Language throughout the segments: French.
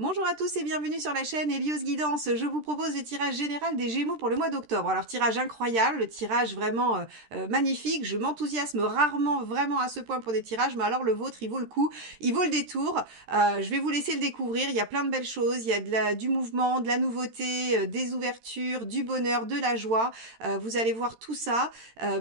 Bonjour à tous et bienvenue sur la chaîne Hélios Guidance. Je vous propose le tirage général des Gémeaux pour le mois d'octobre. Alors tirage incroyable, tirage vraiment magnifique. Je m'enthousiasme rarement vraiment à ce point pour des tirages, mais alors le vôtre il vaut le coup, il vaut le détour. Je vais vous laisser le découvrir. Il y a plein de belles choses, il y a du mouvement, de la nouveauté, des ouvertures, du bonheur, de la joie. Vous allez voir tout ça.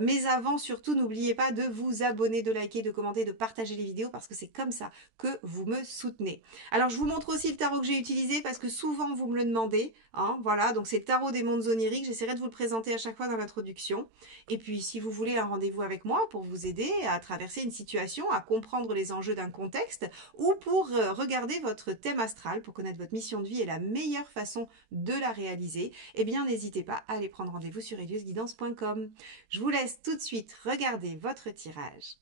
Mais avant surtout n'oubliez pas de vous abonner, de liker, de commenter, de partager les vidéos parce que c'est comme ça que vous me soutenez. Alors je vous montre aussi le tarot que j'ai utilisé parce que souvent vous me le demandez, hein, voilà, donc c'est le tarot des mondes oniriques, j'essaierai de vous le présenter à chaque fois dans l'introduction. Et puis si vous voulez un rendez-vous avec moi pour vous aider à traverser une situation, à comprendre les enjeux d'un contexte, ou pour regarder votre thème astral, pour connaître votre mission de vie et la meilleure façon de la réaliser, eh bien n'hésitez pas à aller prendre rendez-vous sur heliosguidance.com. Je vous laisse tout de suite regarder votre tirage.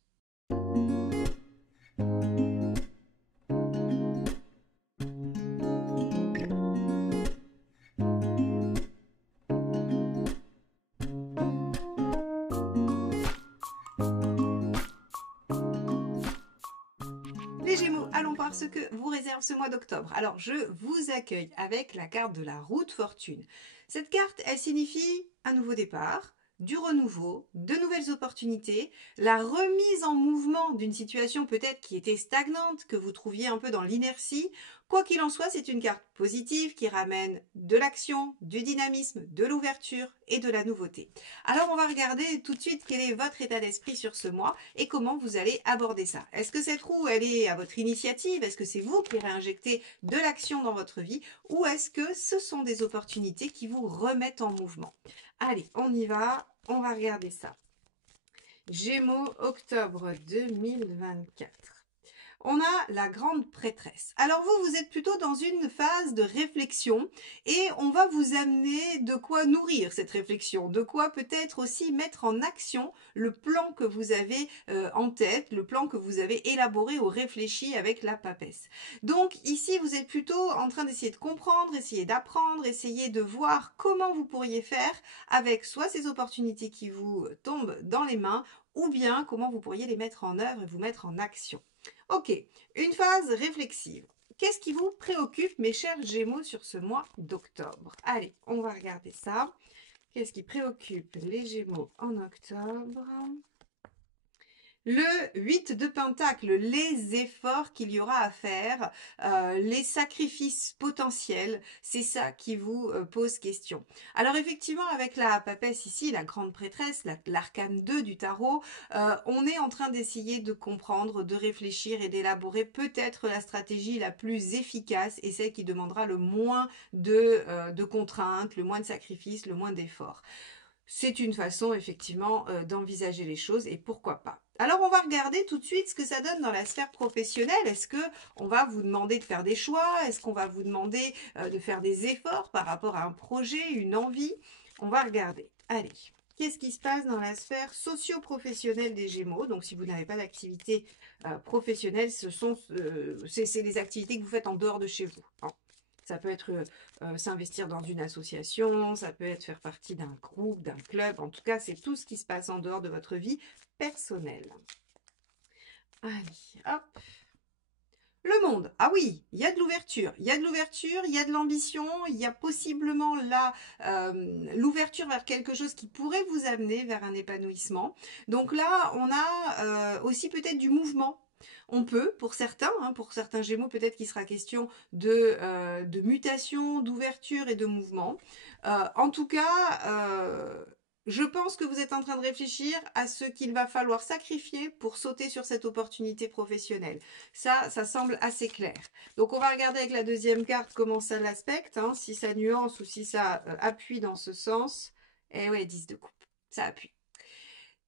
Les Gémeaux, allons voir ce que vous réserve ce mois d'octobre. Alors, je vous accueille avec la carte de la roue de fortune. Cette carte, elle signifie un nouveau départ, du renouveau, de nouvelles opportunités, la remise en mouvement d'une situation peut-être qui était stagnante, que vous trouviez un peu dans l'inertie. Quoi qu'il en soit, c'est une carte positive qui ramène de l'action, du dynamisme, de l'ouverture et de la nouveauté. Alors, on va regarder tout de suite quel est votre état d'esprit sur ce mois et comment vous allez aborder ça. Est-ce que cette roue, elle est à votre initiative? Est-ce que c'est vous qui réinjectez de l'action dans votre vie? Ou est-ce que ce sont des opportunités qui vous remettent en mouvement? Allez, on y va, on va regarder ça. Gémeaux, octobre 2024. On a la grande prêtresse. Alors vous êtes plutôt dans une phase de réflexion et on va vous amener de quoi nourrir cette réflexion, de quoi peut-être aussi mettre en action le plan que vous avez en tête, le plan que vous avez élaboré ou réfléchi avec la papesse. Donc ici, vous êtes plutôt en train d'essayer de comprendre, essayer d'apprendre, essayer de voir comment vous pourriez faire avec soit ces opportunités qui vous tombent dans les mains ou bien comment vous pourriez les mettre en œuvre et vous mettre en action. Ok, une phase réflexive. Qu'est-ce qui vous préoccupe, mes chers Gémeaux, sur ce mois d'octobre? Allez, on va regarder ça. Qu'est-ce qui préoccupe les Gémeaux en octobre? Le 8 de Pentacle, les efforts qu'il y aura à faire, les sacrifices potentiels, c'est ça qui vous pose question. Alors effectivement, avec la papesse ici, la grande prêtresse, l'arcane 2 du tarot, on est en train d'essayer de comprendre, de réfléchir et d'élaborer peut-être la stratégie la plus efficace et celle qui demandera le moins de contraintes, le moins de sacrifices, le moins d'efforts. C'est une façon effectivement d'envisager les choses et pourquoi pas. Alors on va regarder tout de suite ce que ça donne dans la sphère professionnelle. Est-ce que on va vous demander de faire des choix? Est-ce qu'on va vous demander de faire des efforts par rapport à un projet, une envie? On va regarder. Allez. Qu'est-ce qui se passe dans la sphère socio-professionnelle des Gémeaux? Donc si vous n'avez pas d'activité professionnelle, c'est les activités que vous faites en dehors de chez vous. Hein. Ça peut être s'investir dans une association, ça peut être faire partie d'un groupe, d'un club. En tout cas, c'est tout ce qui se passe en dehors de votre vie personnelle. Allez, hop. Le monde, ah oui, il y a de l'ouverture, il y a de l'ouverture, il y a de l'ambition, il y a possiblement l'ouverture vers quelque chose qui pourrait vous amener vers un épanouissement. Donc là, on a aussi peut-être du mouvement. On peut, pour certains Gémeaux, peut-être qu'il sera question de mutation, d'ouverture et de mouvement. En tout cas, je pense que vous êtes en train de réfléchir à ce qu'il va falloir sacrifier pour sauter sur cette opportunité professionnelle. Ça semble assez clair. Donc, on va regarder avec la deuxième carte comment ça l'aspecte, hein, si ça nuance ou si ça appuie dans ce sens. Eh ouais, 10 de coupe, ça appuie.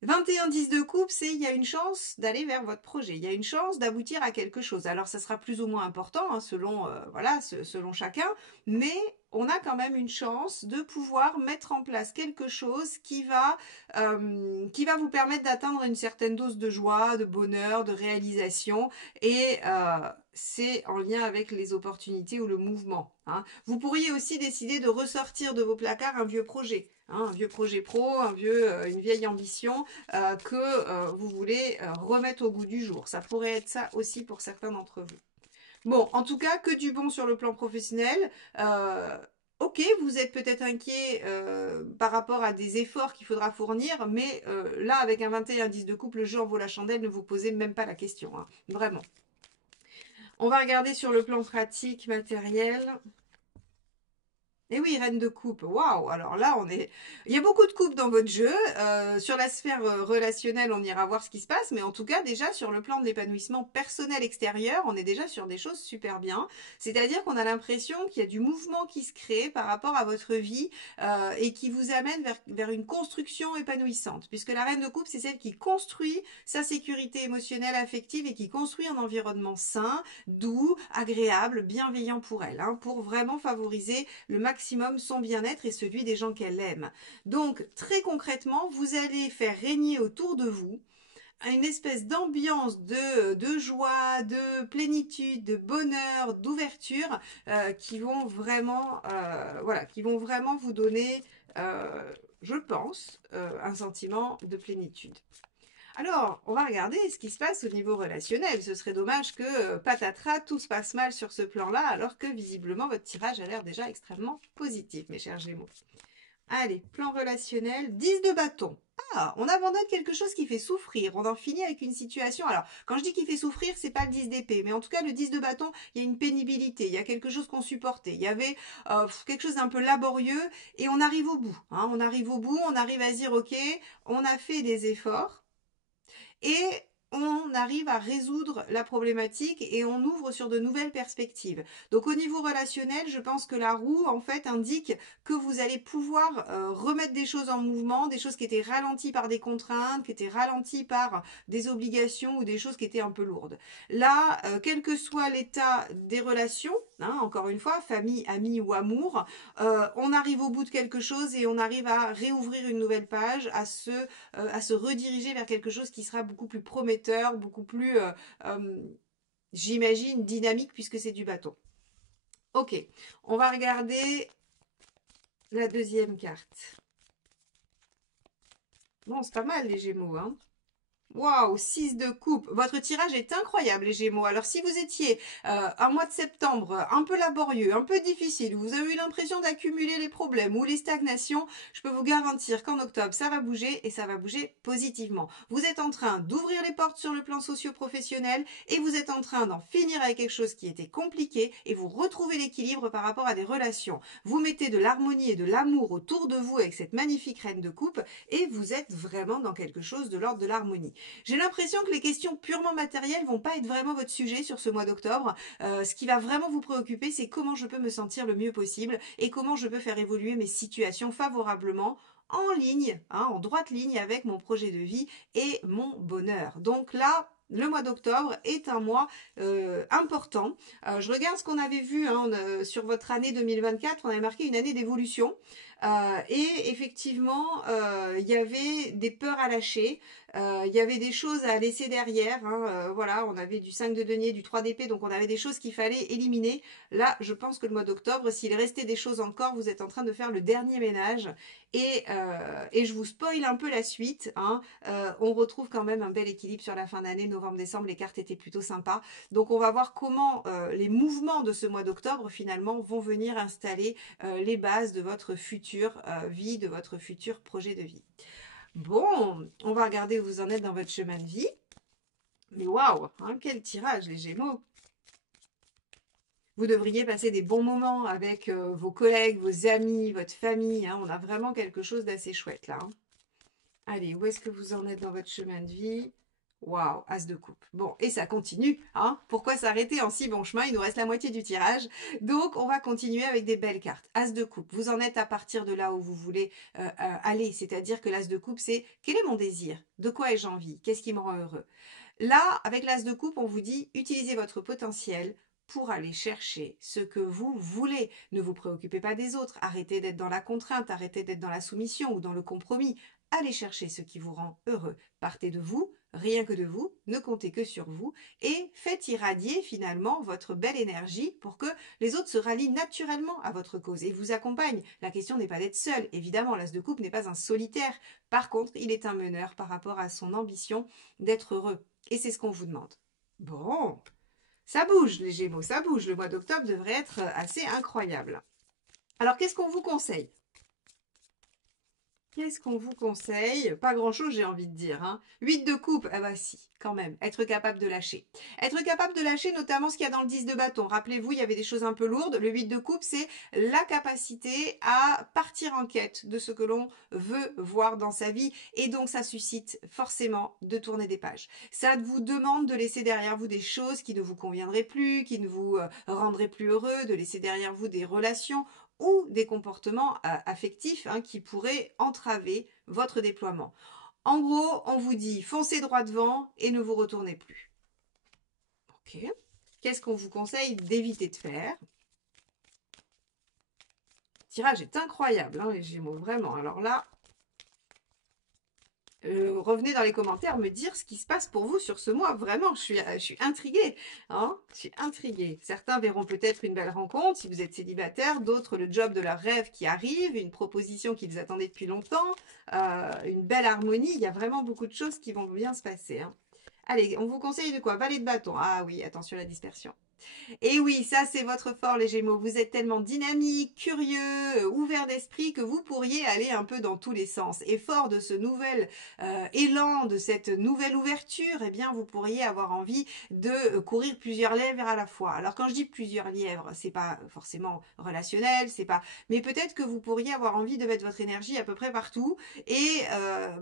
21 10 de coupe, c'est il y a une chance d'aller vers votre projet, il y a une chance d'aboutir à quelque chose. Alors ça sera plus ou moins important hein, selon chacun, mais on a quand même une chance de pouvoir mettre en place quelque chose qui va vous permettre d'atteindre une certaine dose de joie, de bonheur, de réalisation et c'est en lien avec les opportunités ou le mouvement. Hein. Vous pourriez aussi décider de ressortir de vos placards un vieux projet. Hein, un vieux projet pro, une vieille ambition que vous voulez remettre au goût du jour. Ça pourrait être ça aussi pour certains d'entre vous. Bon, en tout cas, que du bon sur le plan professionnel. Ok, vous êtes peut-être inquiet par rapport à des efforts qu'il faudra fournir, mais là, avec un 21 10 de couple, le jeu en vaut la chandelle, ne vous posez même pas la question, hein, vraiment. On va regarder sur le plan pratique, matériel. Et oui, reine de coupe, waouh! Alors là, il y a beaucoup de coupes dans votre jeu. Sur la sphère relationnelle, on ira voir ce qui se passe, mais en tout cas, déjà sur le plan de l'épanouissement personnel extérieur, on est déjà sur des choses super bien. C'est-à-dire qu'on a l'impression qu'il y a du mouvement qui se crée par rapport à votre vie et qui vous amène vers une construction épanouissante. Puisque la reine de coupe, c'est celle qui construit sa sécurité émotionnelle, affective et qui construit un environnement sain, doux, agréable, bienveillant pour elle, hein, pour vraiment favoriser le maximum son bien-être et celui des gens qu'elle aime. Donc, très concrètement, vous allez faire régner autour de vous une espèce d'ambiance de joie, de plénitude, de bonheur, d'ouverture qui vont vraiment, voilà, qui vont vraiment vous donner, je pense, un sentiment de plénitude. Alors, on va regarder ce qui se passe au niveau relationnel. Ce serait dommage que patatras, tout se passe mal sur ce plan-là, alors que visiblement votre tirage a l'air déjà extrêmement positif, mes chers Gémeaux. Allez, plan relationnel, 10 de bâton. Ah, on abandonne quelque chose qui fait souffrir. On en finit avec une situation. Alors, quand je dis qu'il fait souffrir, c'est pas le 10 d'épée, mais en tout cas, le 10 de bâton, il y a une pénibilité, il y a quelque chose qu'on supportait. Il y avait quelque chose d'un peu laborieux et on arrive au bout. Hein, on arrive au bout, on arrive à se dire, ok, on a fait des efforts et on arrive à résoudre la problématique et on ouvre sur de nouvelles perspectives. Donc au niveau relationnel, je pense que la roue en fait indique que vous allez pouvoir remettre des choses en mouvement, des choses qui étaient ralenties par des contraintes, qui étaient ralenties par des obligations ou des choses qui étaient un peu lourdes. Là, quel que soit l'état des relations, hein, encore une fois, famille, amis ou amour, on arrive au bout de quelque chose et on arrive à réouvrir une nouvelle page, à se rediriger vers quelque chose qui sera beaucoup plus prometteur, beaucoup plus, j'imagine, dynamique puisque c'est du bâton. Ok, on va regarder la deuxième carte. Bon, c'est pas mal les Gémeaux, hein. Waouh, 6 de coupe. Votre tirage est incroyable, les Gémeaux. Alors, si vous étiez un mois de septembre un peu laborieux, un peu difficile, vous avez eu l'impression d'accumuler les problèmes ou les stagnations, je peux vous garantir qu'en octobre, ça va bouger et ça va bouger positivement. Vous êtes en train d'ouvrir les portes sur le plan socio-professionnel et vous êtes en train d'en finir avec quelque chose qui était compliqué et vous retrouvez l'équilibre par rapport à des relations. Vous mettez de l'harmonie et de l'amour autour de vous avec cette magnifique reine de coupe et vous êtes vraiment dans quelque chose de l'ordre de l'harmonie. J'ai l'impression que les questions purement matérielles vont pas être vraiment votre sujet sur ce mois d'octobre. Ce qui va vraiment vous préoccuper, c'est comment je peux me sentir le mieux possible et comment je peux faire évoluer mes situations favorablement en ligne, hein, en droite ligne avec mon projet de vie et mon bonheur. Donc là, le mois d'octobre est un mois important. Je regarde ce qu'on avait vu hein, sur votre année 2024. On avait marqué une année d'évolution. Et effectivement, il y avait des peurs à lâcher. Il y avait des choses à laisser derrière. Hein, voilà, on avait du 5 de denier, du 3 d'épée, donc on avait des choses qu'il fallait éliminer. Là, je pense que le mois d'octobre, s'il restait des choses encore, vous êtes en train de faire le dernier ménage. Et je vous spoil un peu la suite. Hein, on retrouve quand même un bel équilibre sur la fin d'année, novembre-décembre. Les cartes étaient plutôt sympas. Donc on va voir comment les mouvements de ce mois d'octobre finalement vont venir installer les bases de votre future vie, de votre futur projet de vie. Bon, on va regarder où vous en êtes dans votre chemin de vie. Mais waouh, hein, quel tirage les Gémeaux. Vous devriez passer des bons moments avec vos collègues, vos amis, votre famille. Hein. On a vraiment quelque chose d'assez chouette là. Hein. Allez, où est-ce que vous en êtes dans votre chemin de vie? Waouh, as de coupe. Bon, et ça continue. Hein. Pourquoi s'arrêter en si bon chemin? Il nous reste la moitié du tirage. Donc, on va continuer avec des belles cartes. As de coupe. Vous en êtes à partir de là où vous voulez aller. C'est-à-dire que l'as de coupe, c'est quel est mon désir? De quoi ai-je envie? Qu'est-ce qui me rend heureux? Là, avec l'as de coupe, on vous dit utilisez votre potentiel pour aller chercher ce que vous voulez. Ne vous préoccupez pas des autres. Arrêtez d'être dans la contrainte, arrêtez d'être dans la soumission ou dans le compromis. Allez chercher ce qui vous rend heureux. Partez de vous, rien que de vous, ne comptez que sur vous et faites irradier finalement votre belle énergie pour que les autres se rallient naturellement à votre cause et vous accompagnent. La question n'est pas d'être seul. Évidemment, l'as de coupe n'est pas un solitaire. Par contre, il est un meneur par rapport à son ambition d'être heureux. Et c'est ce qu'on vous demande. Bon, Ça bouge les Gémeaux, ça bouge. Le mois d'octobre devrait être assez incroyable. Alors qu'est-ce qu'on vous conseille? Qu'est-ce qu'on vous conseille? Pas grand-chose, j'ai envie de dire. Hein. 8 de coupe, ah bah si, quand même. Être capable de lâcher. Être capable de lâcher notamment ce qu'il y a dans le 10 de bâton. Rappelez-vous, il y avait des choses un peu lourdes. Le 8 de coupe, c'est la capacité à partir en quête de ce que l'on veut voir dans sa vie. Et donc, ça suscite forcément de tourner des pages. Ça vous demande de laisser derrière vous des choses qui ne vous conviendraient plus, qui ne vous rendraient plus heureux, de laisser derrière vous des relations ou des comportements affectifs hein, qui pourraient entraver votre déploiement. En gros, on vous dit foncez droit devant et ne vous retournez plus. Ok. Qu'est-ce qu'on vous conseille d'éviter de faire? Le tirage est incroyable, hein, les Gémeaux, vraiment. Alors là, revenez dans les commentaires me dire ce qui se passe pour vous sur ce mois. Vraiment, je suis intriguée. Hein, je suis intriguée. Certains verront peut-être une belle rencontre si vous êtes célibataire, d'autres le job de leur rêve qui arrive, une proposition qu'ils attendaient depuis longtemps, une belle harmonie. Il y a vraiment beaucoup de choses qui vont bien se passer. Hein. Allez, on vous conseille de quoi? Valet de bâton. Ah oui, attention à la dispersion. Et oui, ça c'est votre fort les Gémeaux. Vous êtes tellement dynamique, curieux, ouvert d'esprit que vous pourriez aller un peu dans tous les sens. Et fort de ce nouvel élan, de cette nouvelle ouverture, eh bien vous pourriez avoir envie de courir plusieurs lièvres à la fois. Alors quand je dis plusieurs lièvres, c'est pas forcément relationnel, c'est pas, mais peut-être que vous pourriez avoir envie de mettre votre énergie à peu près partout. Et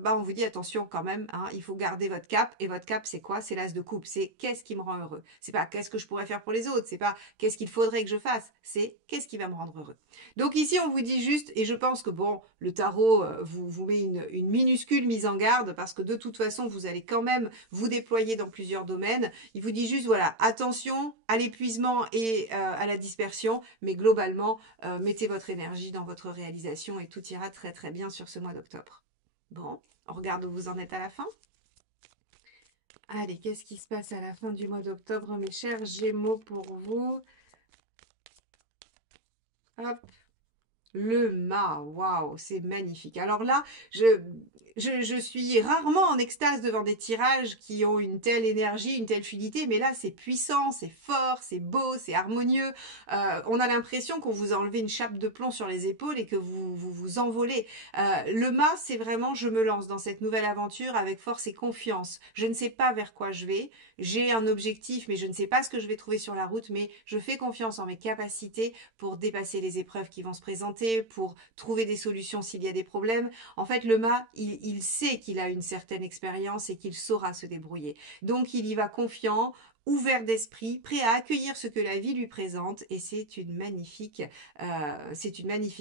on vous dit attention quand même, hein, il faut garder votre cap. Et votre cap c'est quoi? C'est l'as de coupe. C'est qu'est-ce qui me rend heureux. C'est pas qu'est-ce que je pourrais faire pour les autres, c'est pas qu'est-ce qu'il faudrait que je fasse, c'est qu'est-ce qui va me rendre heureux. Donc ici, on vous dit juste, et je pense que bon, le tarot vous met une minuscule mise en garde parce que de toute façon, vous allez quand même vous déployer dans plusieurs domaines. Il vous dit juste, voilà, attention à l'épuisement et à la dispersion, mais globalement, mettez votre énergie dans votre réalisation et tout ira très très bien sur ce mois d'octobre. Bon, on regarde où vous en êtes à la fin. Allez, qu'est-ce qui se passe à la fin du mois d'octobre, mes chers Gémeaux, pour vous? Hop. Le mât, waouh, c'est magnifique. Alors là, je suis rarement en extase devant des tirages qui ont une telle énergie, une telle fluidité, mais là, c'est puissant, c'est fort, c'est beau, c'est harmonieux. On a l'impression qu'on vous a enlevé une chape de plomb sur les épaules et que vous envolez. Le mât, c'est vraiment, je me lance dans cette nouvelle aventure avec force et confiance. Je ne sais pas vers quoi je vais. J'ai un objectif, mais je ne sais pas ce que je vais trouver sur la route, mais je fais confiance en mes capacités pour dépasser les épreuves qui vont se présenter, pour trouver des solutions s'il y a des problèmes. En fait, le mât, il sait qu'il a une certaine expérience et qu'il saura se débrouiller. Donc, il y va confiant, ouvert d'esprit, prêt à accueillir ce que la vie lui présente. Et c'est une magnifique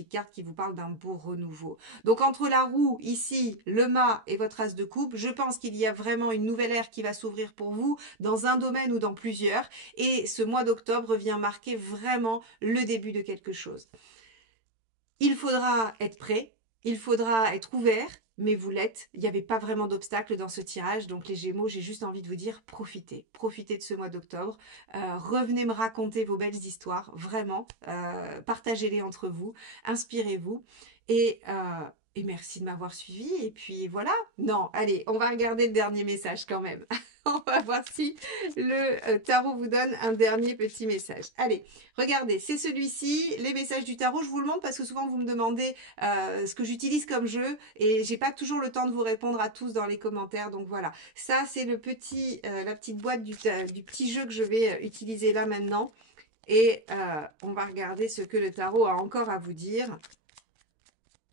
carte qui vous parle d'un beau renouveau. Donc, entre la roue, ici, le mât et votre as de coupe, je pense qu'il y a vraiment une nouvelle ère qui va s'ouvrir pour vous dans un domaine ou dans plusieurs. Et ce mois d'octobre vient marquer vraiment le début de quelque chose. Il faudra être prêt, il faudra être ouvert, mais vous l'êtes. Il n'y avait pas vraiment d'obstacle dans ce tirage. Donc les Gémeaux, j'ai juste envie de vous dire, profitez. Profitez de ce mois d'octobre. Revenez me raconter vos belles histoires, vraiment. Partagez-les entre vous, inspirez-vous. Et merci de m'avoir suivi. Et puis voilà. Non, allez, on va regarder le dernier message quand même. On va voir si le tarot vous donne un dernier petit message. Allez, regardez, c'est celui-ci. Les messages du tarot, je vous le montre parce que souvent vous me demandez ce que j'utilise comme jeu et j'ai pas toujours le temps de vous répondre à tous dans les commentaires. Donc voilà, ça c'est le petit, la petite boîte du petit jeu que je vais utiliser là maintenant. Et on va regarder ce que le tarot a encore à vous dire.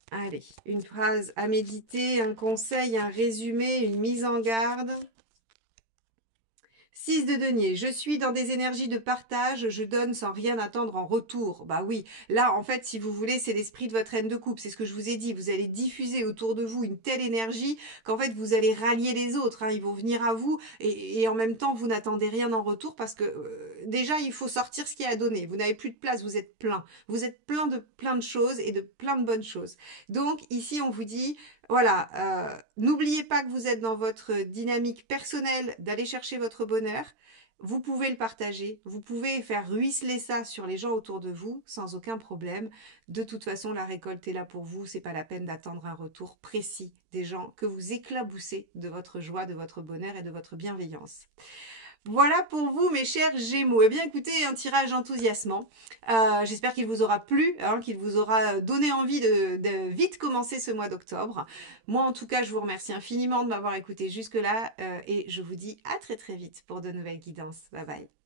Allez, une phrase à méditer, un conseil, un résumé, une mise en garde. 6 de denier, je suis dans des énergies de partage, je donne sans rien attendre en retour. Bah oui, là en fait si vous voulez c'est l'esprit de votre reine de coupe, c'est ce que je vous ai dit, vous allez diffuser autour de vous une telle énergie qu'en fait vous allez rallier les autres, hein. Ils vont venir à vous et en même temps vous n'attendez rien en retour parce que déjà il faut sortir ce qui est à donner, vous n'avez plus de place, vous êtes plein de plein de choses et de plein de bonnes choses. Donc ici on vous dit voilà, n'oubliez pas que vous êtes dans votre dynamique personnelle d'aller chercher votre bonheur. Vous pouvez le partager, vous pouvez faire ruisseler ça sur les gens autour de vous sans aucun problème. De toute façon, la récolte est là pour vous, c'est pas la peine d'attendre un retour précis des gens que vous éclaboussez de votre joie, de votre bonheur et de votre bienveillance. Voilà pour vous, mes chers Gémeaux. Eh bien, écoutez, un tirage enthousiasmant. J'espère qu'il vous aura plu, hein, qu'il vous aura donné envie de vite commencer ce mois d'octobre. Moi, en tout cas, je vous remercie infiniment de m'avoir écouté jusque-là et je vous dis à très très vite pour de nouvelles guidances. Bye bye.